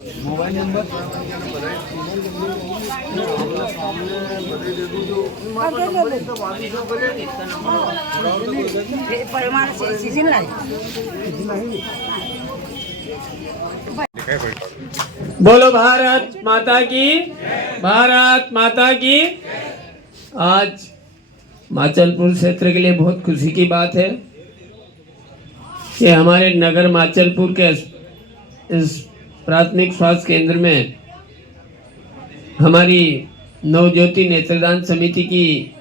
Mobile number बोलो भारत माता की, भारत माता की। आज माचलपुर क्षेत्र के लिए बहुत खुशी की बात है कि हमारे नगर माचलपुर के इस प्राथमिक स्वास्थ्य केंद्र में हमारी नवज्योति नेत्रदान समिति की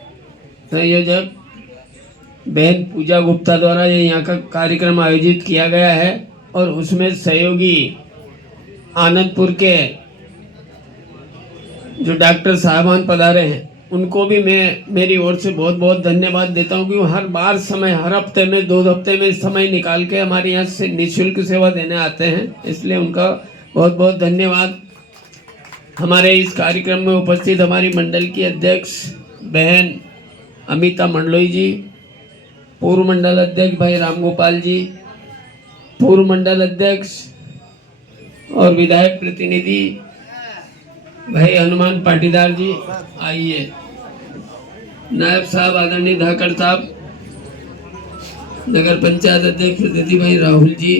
संयोजक बहन पूजा गुप्ता द्वारा ये यहाँ का कार्यक्रम आयोजित किया गया है और उसमें सहयोगी आनंदपुर के जो डॉक्टर साहबान पधारे हैं उनको भी मैं मेरी ओर से बहुत बहुत धन्यवाद देता हूँ कि वो हर बार समय, हर हफ्ते में 2 हफ्ते में समय निकाल के हमारे यहाँ से निःशुल्क सेवा देने आते हैं, इसलिए उनका बहुत बहुत धन्यवाद। हमारे इस कार्यक्रम में उपस्थित हमारी मंडल की अध्यक्ष बहन अमिता मंडलोई जी, पूर्व मंडल अध्यक्ष भाई रामगोपाल जी, पूर्व मंडल अध्यक्ष और विधायक प्रतिनिधि भाई हनुमान पाटीदार जी, आइए नायब साहब आदरणीय धाकड़ साहब, नगर पंचायत अध्यक्ष दीदी भाई राहुल जी,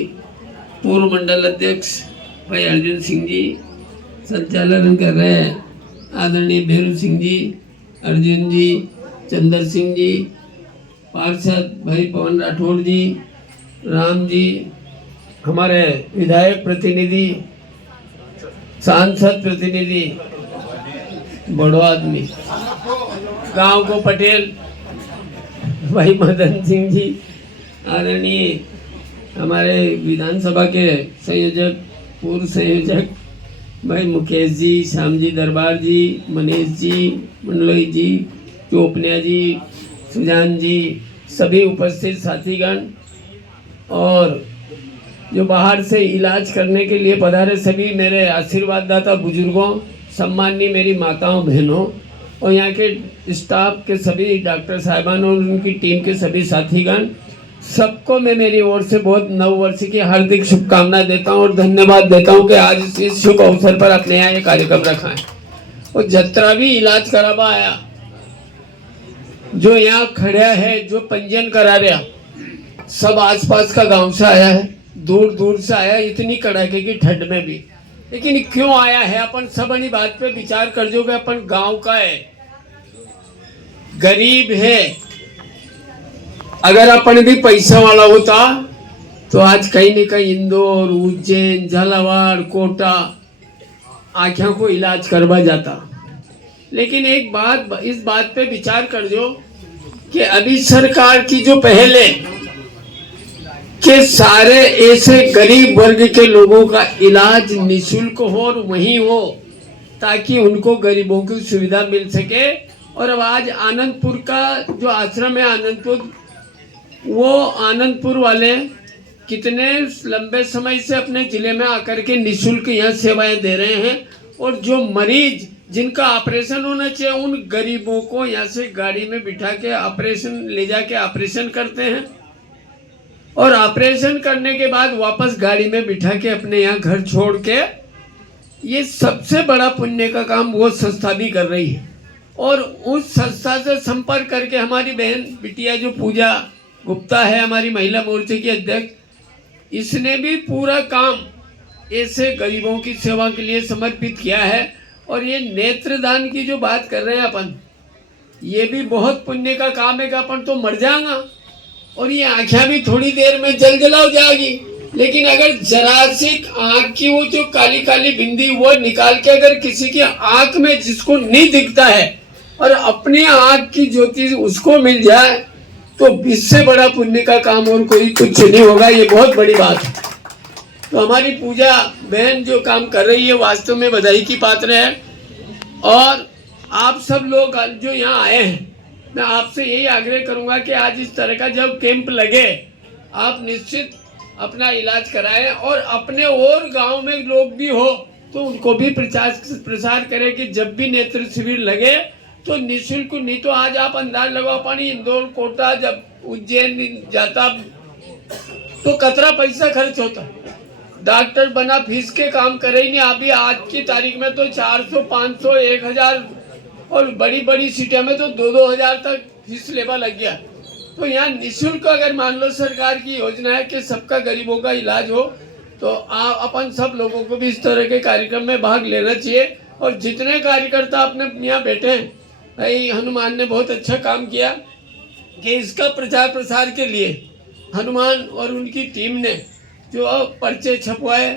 पूर्व मंडल अध्यक्ष भाई अर्जुन सिंह जी, संचालन कर रहे हैं आदरणीय भेरू सिंह जी, अर्जुन जी, चंदर सिंह जी, पार्षद भाई पवन राठौड़ जी, राम जी, हमारे विधायक प्रतिनिधि, सांसद प्रतिनिधि, बड़ो आदमी, गांव को पटेल भाई मदन सिंह जी, आदरणीय हमारे विधानसभा के संयोजक, पूर्व संयोजक भाई मुकेश जी, श्याम जी दरबार जी, मनीष जी, मंडलोई जी, चोपनिया जी, सुजान जी, सभी उपस्थित साथीगण और जो बाहर से इलाज करने के लिए पधारे सभी मेरे आशीर्वाददाता बुजुर्गों, सम्माननीय मेरी माताओं बहनों और यहाँ के स्टाफ के सभी डॉक्टर साहिबान और उनकी टीम के सभी साथीगण, सबको मैं मेरी ओर से बहुत नववर्ष की हार्दिक शुभकामनाएं देता हूँ और धन्यवाद देता हूँ कि आज इस शुभ अवसर पर अपने यहाँ ये कार्यक्रम रखा है। और जतरा भी इलाज करावा आया, जो यहाँ खड़ा है, जो पंजीयन करा रहा, सब आसपास का गांव से आया है, दूर दूर से आया, इतनी कड़ाके की ठंड में भी। लेकिन क्यों आया है, अपन सब अपनी बात पे विचार कर जो कि अपन गांव का है, गरीब है। अगर अपन भी पैसा वाला होता तो आज कहीं न कहीं इंदौर, उज्जैन, झालावाड़, कोटा आँखों को इलाज करवा जाता। लेकिन एक बात, इस बात पे विचार कर जो कि अभी सरकार की जो पहल है कि सारे ऐसे गरीब वर्ग के लोगों का इलाज निःशुल्क हो और वहीं हो ताकि उनको गरीबों की सुविधा मिल सके। और अब आज आनंदपुर का जो आश्रम है आनंदपुर, वो आनंदपुर वाले कितने लंबे समय से अपने जिले में आकर के निःशुल्क यहाँ सेवाएं दे रहे हैं और जो मरीज जिनका ऑपरेशन होना चाहिए उन गरीबों को यहाँ से गाड़ी में बिठा के ऑपरेशन ले जाके ऑपरेशन करते हैं और ऑपरेशन करने के बाद वापस गाड़ी में बिठा के अपने यहाँ घर छोड़ के, ये सबसे बड़ा पुण्य का काम वो संस्था भी कर रही है। और उस संस्था से संपर्क करके हमारी बहन बिटिया जो पूजा गुप्ता है, हमारी महिला मोर्चे की अध्यक्ष, इसने भी पूरा काम ऐसे गरीबों की सेवा के लिए समर्पित किया है। और ये नेत्रदान की जो बात कर रहे हैं अपन, ये भी बहुत पुण्य का काम है कि अपन तो मर जाएगा और ये आँखें भी थोड़ी देर में जल हो जाएगी, लेकिन अगर जरा सी आँख की वो जो काली काली बिंदी वो निकाल के अगर किसी की आँख में जिसको नहीं दिखता है और अपनी आँख की ज्योति उसको मिल जाए तो इससे बड़ा पुण्य का काम और कोई कुछ नहीं होगा। ये बहुत बड़ी बात है। तो हमारी पूजा बहन जो काम कर रही है वास्तव में बधाई की पात्र है। और आप सब लोग जो यहाँ आए हैं, मैं आपसे यही आग्रह करूंगा कि आज इस तरह का जब कैंप लगे आप निश्चित अपना इलाज कराएं और अपने और गांव में लोग भी हो तो उनको भी प्रचार करें कि जब भी नेत्र शिविर लगे तो निःशुल्क, नहीं तो आज आप अंदाज लगाओ पानी इंदौर, कोटा, जब उज्जैन जाता तो कतरा पैसा खर्च होता, डॉक्टर बना फीस के काम करे ही नहीं। अभी आज की तारीख में तो 400, 500, 1000 और बड़ी बड़ी सीटें में तो 2-2 हजार तक फीस लेवा लग गया। तो यहाँ निःशुल्क अगर मान लो सरकार की योजना है कि सबका गरीबों का इलाज हो, तो अपन सब लोगों को भी इस तरह के कार्यक्रम में भाग लेना चाहिए। और जितने कार्यकर्ता अपने यहाँ बैठे हैं, भाई हनुमान ने बहुत अच्छा काम किया कि इसका प्रचार प्रसार के लिए हनुमान और उनकी टीम ने जो पर्चे छपवाए,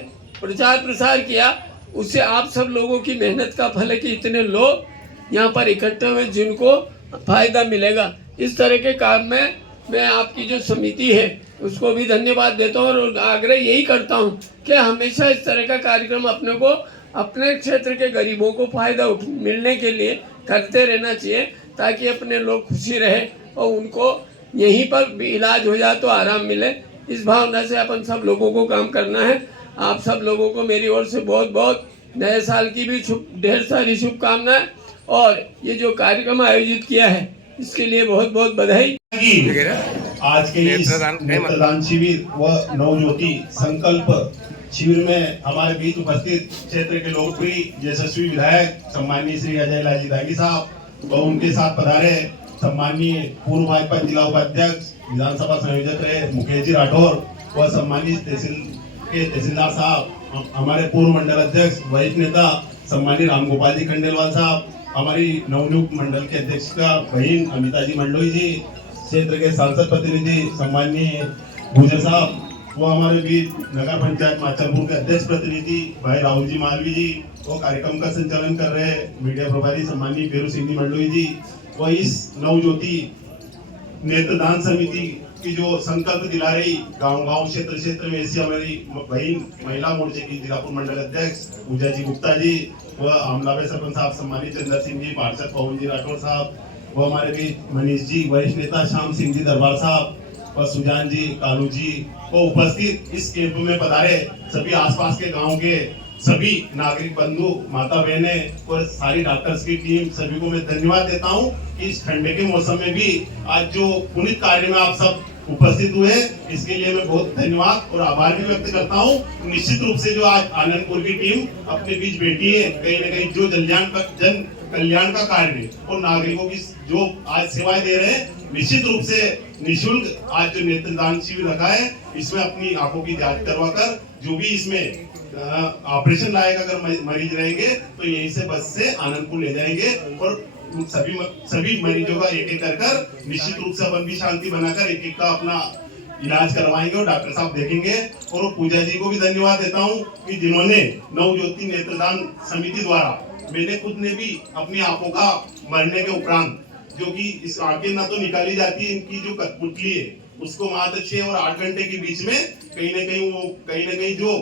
प्रचार प्रसार किया, उससे आप सब लोगों की मेहनत का फल है कि इतने लोग यहाँ पर इकट्ठे हुए जिनको फायदा मिलेगा। इस तरह के काम में मैं आपकी जो समिति है उसको भी धन्यवाद देता हूँ और आग्रह यही करता हूँ कि हमेशा इस तरह का कार्यक्रम अपने को अपने क्षेत्र के गरीबों को फायदा मिलने के लिए करते रहना चाहिए, ताकि अपने लोग खुशी रहे और उनको यहीं पर भी इलाज हो जाए तो आराम मिले। इस भावना से अपन सब लोगों को काम करना है। आप सब लोगों को मेरी ओर से बहुत बहुत नए साल की भी ढेर सारी शुभकामनाएं, और ये जो कार्यक्रम आयोजित किया है इसके लिए बहुत बहुत बधाई। आज के इस नेत्रदान शिविर व नवज्योति संकल्प शिविर में हमारे बीच उपस्थित क्षेत्र के लोकप्रिय यशस्वी विधायक सम्माननीय श्री अजय लाल जी दागी साहब व उनके साथ पधारे सम्माननीय पूर्व भाजपा जिला उपाध्यक्ष विधानसभा संयोजक रहे मुकेश जी राठौर व सम्मानित तहसीलदार साहब, हमारे पूर्व मंडल अध्यक्ष वरिष्ठ नेता सम्माननीय रामगोपाल जी खंडेलवाल साहब, हमारी नवनियुक्त मंडल के अध्यक्ष का बहन अमिता जी मंडलोई जी, क्षेत्र के सांसद प्रतिनिधि सम्माननीय गुजर साहब वो हमारे बीच नगर पंचायत माचलपुर के अध्यक्ष प्रतिनिधि भाई राहुल जी मालवी जी, वो कार्यक्रम का संचालन कर रहे मीडिया प्रभारी सम्माननीय बेरू सिंह मंडलोई जी, वो इस नवज्योति नेत्रदान समिति की जो संकल्प दिला रही गांव-गांव क्षेत्र में, ऐसी हमारी बहन महिला मोर्चे की जिलापुर मंडल अध्यक्ष पूजा जी गुप्ता जी, वह आमलावे सरपंच साहब सम्मानित चंद्र सिंह जी, पार्षद पवन जी राठौर साहब, वो हमारे बीच मनीष जी, वरिष्ठ नेता श्याम सिंह जी दरबार साहब, और सुजान जी, कालू जी, वो उपस्थित इस कैंप में पधारे सभी आसपास के गांव के सभी नागरिक बंधु, माता बहने और सारी डॉक्टर्स की टीम, सभी को मैं धन्यवाद देता हूं कि इस ठंडे के मौसम में भी आज जो पुनीत कार्य में आप सब उपस्थित हुए, इसके लिए मैं बहुत धन्यवाद और आभार भी व्यक्त करता हूं। निश्चित रूप से जो आज आनंदपुर की टीम अपने बीच बैठी है, कहीं न कहीं जो जन कल्याण का कार्य और नागरिकों की जो आज सेवाएं दे रहे हैं, निश्चित रूप से निःशुल्क आज जो नेत्रदान शिविर रखा है, इसमें अपनी आंखों की जांच करवाकर जो भी इसमें ऑपरेशन लायक अगर मरीज रहेंगे तो यहीं से बस से आनंदपुर ले जाएंगे और सभी मरीजों का एक एक कर निश्चित रूप से अपन भी शांति बनाकर एक एक का अपना इलाज करवाएंगे और डॉक्टर साहब देखेंगे। और पूजा जी को भी धन्यवाद देता हूं कि जिन्होंने नवज्योति नेत्रदान समिति द्वारा, मैंने खुद ने भी अपनी आंखों का मरने के उपरांत, जो कि इस आंखें ना तो निकाली जाती है, इनकी जो कठपुतली है उसको मात्र 6 और 8 घंटे के बीच में कहीं न कहीं जो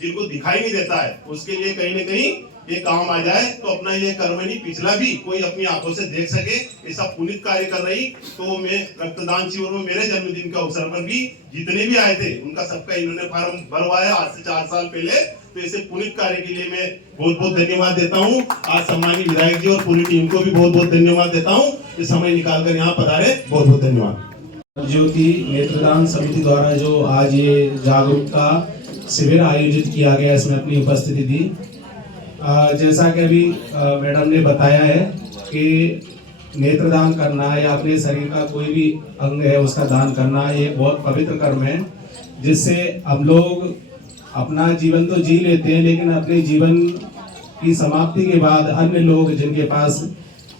जिनको दिखाई नहीं देता है उसके लिए कहीं न कहीं ये काम आ जाए, तो अपना ये कर्मणी पिछला भी कोई अपनी आंखों से देख सके, ऐसा पुनीत कार्य कर रही। तो मैं रक्तदान शिविर में मेरे जन्मदिन के अवसर पर भी जितने भी आए थे उनका सबका इन्होंने फॉर्म भरवाया आज से 4 साल पहले, तो ऐसे पुनीत कार्य के लिए मैं बहुत बहुत धन्यवाद देता हूँ। आज सम्मानित विधायक जी और पूरी टीम को भी बहुत बहुत धन्यवाद देता हूँ, ये समय निकाल कर यहाँ पधारे, बहुत बहुत धन्यवाद। ज्योति नेत्रदान समिति द्वारा जो आज ये जागरूकता शिविर आयोजित किया गया, इसमें अपनी उपस्थिति दी। जैसा कि अभी मैडम ने बताया है कि नेत्रदान करना या अपने शरीर का कोई भी अंग है उसका दान करना, ये बहुत पवित्र कर्म है, जिससे हम लोग अपना जीवन तो जी लेते हैं, लेकिन अपने जीवन की समाप्ति के बाद अन्य लोग जिनके पास,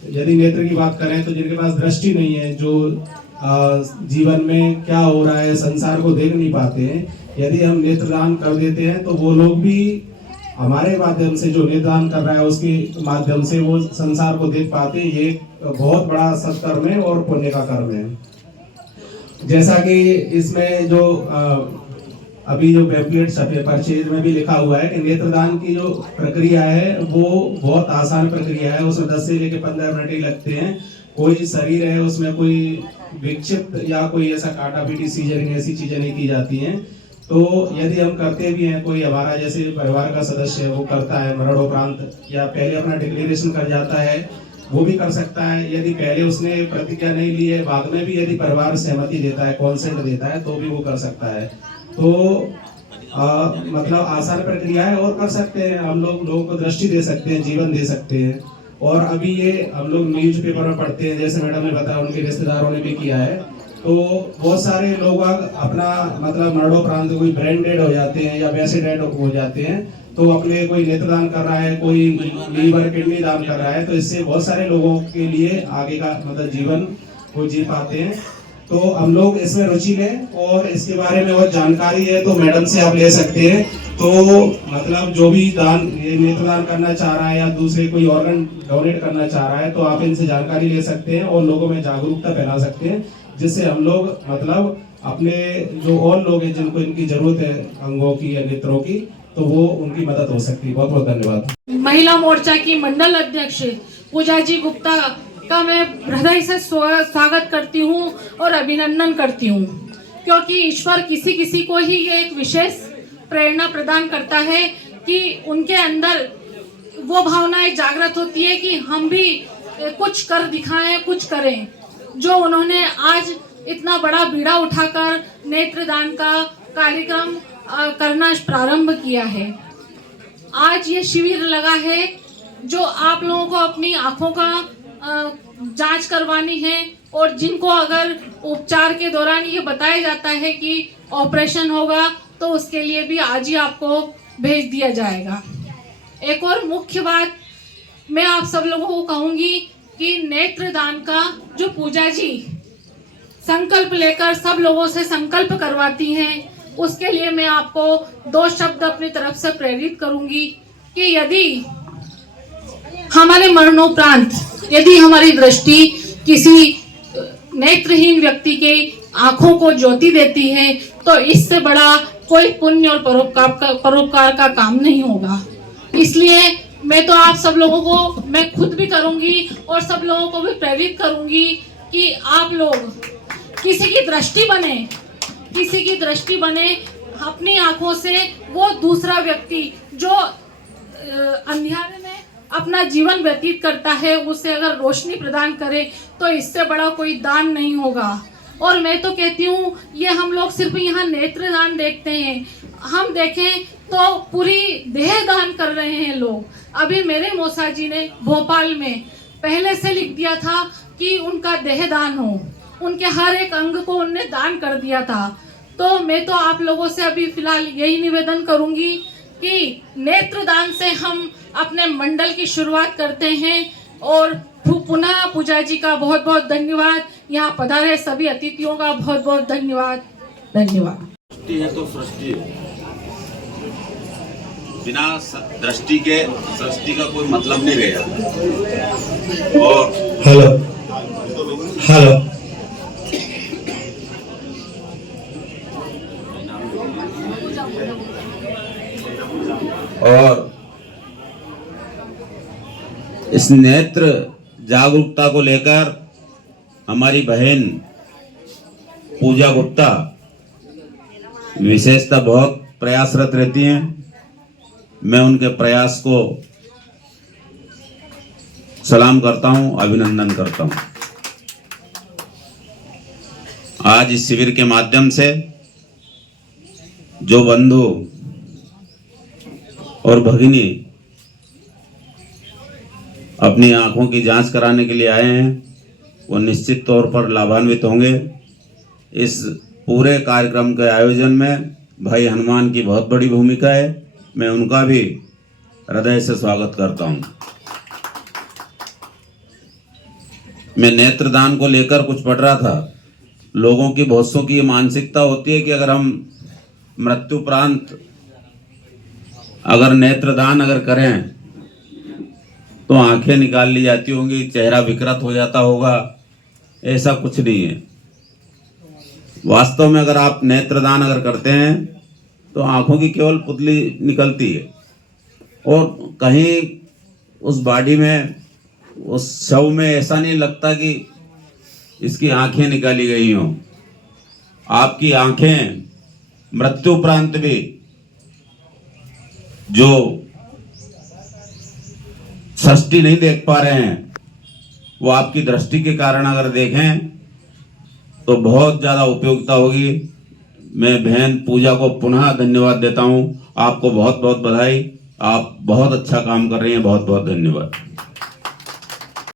यदि नेत्र की बात करें तो जिनके पास दृष्टि नहीं है, जो जीवन में क्या हो रहा है संसार को देख नहीं पाते हैं, यदि हम नेत्रदान कर देते हैं तो वो लोग भी हमारे माध्यम से, जो नेत्रदान कर रहा है उसके माध्यम से वो संसार को देख पाते हैं। ये बहुत बड़ा सत्कर्म है और पुण्य का कर्म है। जैसा कि इसमें जो अभी जो पैम्फलेट छपे परचेज में भी लिखा हुआ है कि नेत्रदान की जो प्रक्रिया है वो बहुत आसान प्रक्रिया है, उसमें 10 से लेकर 15 मिनट ही लगते हैं। कोई शरीर है उसमें कोई विक्षिप्त या कोई ऐसा काटा पीटी सीजरिंग ऐसी चीजें नहीं की जाती हैं। तो यदि हम करते भी हैं, कोई हमारा जैसे परिवार का सदस्य है वो करता है मरणोपरांत या पहले अपना डिक्लेरेशन कर जाता है, वो भी कर सकता है। यदि पहले उसने प्रतिज्ञा नहीं ली है, बाद में भी यदि परिवार सहमति देता है, कॉन्सेंट देता है, तो भी वो कर सकता है। तो मतलब आसान प्रक्रिया है और कर सकते हैं हम लोगों को दृष्टि दे सकते हैं, जीवन दे सकते हैं। और अभी ये हम लोग न्यूज़पेपर में पढ़ते हैं, जैसे मैडम ने बताया उनके रिश्तेदारों ने भी किया है, तो बहुत सारे लोग अपना मतलब मरणोपरांत कोई ब्रेन डेड हो जाते हैं या वैसे डेड हो जाते हैं, तो अपने कोई नेत्रदान कर रहा है, कोई लीवर किडनी दान कर रहा है, तो इससे बहुत सारे लोगों के लिए आगे का मतलब जीवन वो जी पाते हैं। तो हम लोग इसमें रुचि लें और इसके बारे में और जानकारी है तो मैडम से आप ले सकते हैं। तो मतलब जो भी दान ये नेत्रदान करना चाह रहा है या दूसरे कोई ऑर्गन डोनेट करना चाह रहा है तो आप इनसे जानकारी ले सकते हैं और लोगों में जागरूकता फैला सकते हैं, जिससे हम लोग मतलब अपने जो और लोग हैं जिनको इनकी जरूरत है अंगों की या नेत्रों की, तो वो उनकी मदद हो सकती है। बहुत बहुत धन्यवाद। महिला मोर्चा की मंडल अध्यक्ष पूजा जी गुप्ता का मैं हृदय से स्वागत करती हूँ और अभिनंदन करती हूँ, क्योंकि ईश्वर किसी किसी को ही ये एक विशेष प्रेरणा प्रदान करता है कि उनके अंदर वो भावनाएं जागृत होती है कि हम भी कुछ कर दिखाएं, कुछ करें। जो उन्होंने आज इतना बड़ा बीड़ा उठाकर नेत्रदान का कार्यक्रम करना प्रारंभ किया है। आज ये शिविर लगा है जो आप लोगों को अपनी आंखों का जांच करवानी है और जिनको अगर उपचार के दौरान ये बताया जाता है कि ऑपरेशन होगा तो उसके लिए भी आज ही आपको भेज दिया जाएगा। एक और मुख्य बात मैं आप सब लोगों को कहूंगी कि नेत्रदान का जो पूजा जी संकल्प लेकर सब लोगों से संकल्प करवाती हैं, उसके लिए मैं आपको 2 शब्द अपनी तरफ से प्रेरित करूंगी कि यदि हमारे मरणोपरांत यदि हमारी दृष्टि किसी नेत्रहीन व्यक्ति के आंखों को ज्योति देती है तो इससे बड़ा कोई पुण्य और परोपकार का काम नहीं होगा। इसलिए मैं तो आप सब लोगों को मैं खुद भी करूंगी और सब लोगों को भी प्रेरित करूंगी कि आप लोग किसी की दृष्टि बने अपनी आंखों से वो दूसरा व्यक्ति जो अंधियारे में अपना जीवन व्यतीत करता है उसे अगर रोशनी प्रदान करे तो इससे बड़ा कोई दान नहीं होगा। और मैं तो कहती हूँ ये हम लोग सिर्फ यहाँ नेत्रदान देखते हैं, हम देखें तो पूरी देह दान कर रहे हैं लोग। अभी मेरे मौसा जी ने भोपाल में पहले से लिख दिया था कि उनका देह दान हो, उनके हर एक अंग को उनने दान कर दिया था। तो मैं तो आप लोगों से अभी फिलहाल यही निवेदन करूंगी कि नेत्रदान से हम अपने मंडल की शुरुआत करते हैं। और पुनः पूजा जी का बहुत बहुत धन्यवाद, यहाँ पधारे सभी अतिथियों का बहुत बहुत धन्यवाद। दृष्टि है तो सृष्टि है, बिना दृष्टि के सृष्टि का कोई मतलब नहीं रहेगा। और हेलो और इस नेत्र जागरूकता को लेकर हमारी बहन पूजा गुप्ता विशेषतः बहुत प्रयासरत रहती हैं। मैं उनके प्रयास को सलाम करता हूं, अभिनंदन करता हूं। आज इस शिविर के माध्यम से जो बंधु और भगिनी अपनी आंखों की जांच कराने के लिए आए हैं वो निश्चित तौर पर लाभान्वित होंगे। इस पूरे कार्यक्रम के आयोजन में भाई हनुमान की बहुत बड़ी भूमिका है, मैं उनका भी हृदय से स्वागत करता हूं। मैं नेत्रदान को लेकर कुछ पढ़ रहा था। लोगों की बहुत सौ की मानसिकता होती है कि अगर हम मृत्युपरांत अगर नेत्रदान अगर करें तो आंखें निकाल ली जाती होंगी, चेहरा विकृत हो जाता होगा। ऐसा कुछ नहीं है। वास्तव में अगर आप नेत्रदान अगर करते हैं तो आंखों की केवल पुतली निकलती है और कहीं उस बॉडी में उस शव में ऐसा नहीं लगता कि इसकी आंखें निकाली गई हों। आपकी आंखें मृत्यु उपरांत भी जो सृष्टि नहीं देख पा रहे हैं वो आपकी दृष्टि के कारण अगर देखें तो बहुत ज्यादा उपयोगिता होगी। मैं बहन पूजा को पुनः धन्यवाद देता हूं। आपको बहुत बहुत बधाई। आप बहुत अच्छा काम कर रही हैं। बहुत बहुत धन्यवाद।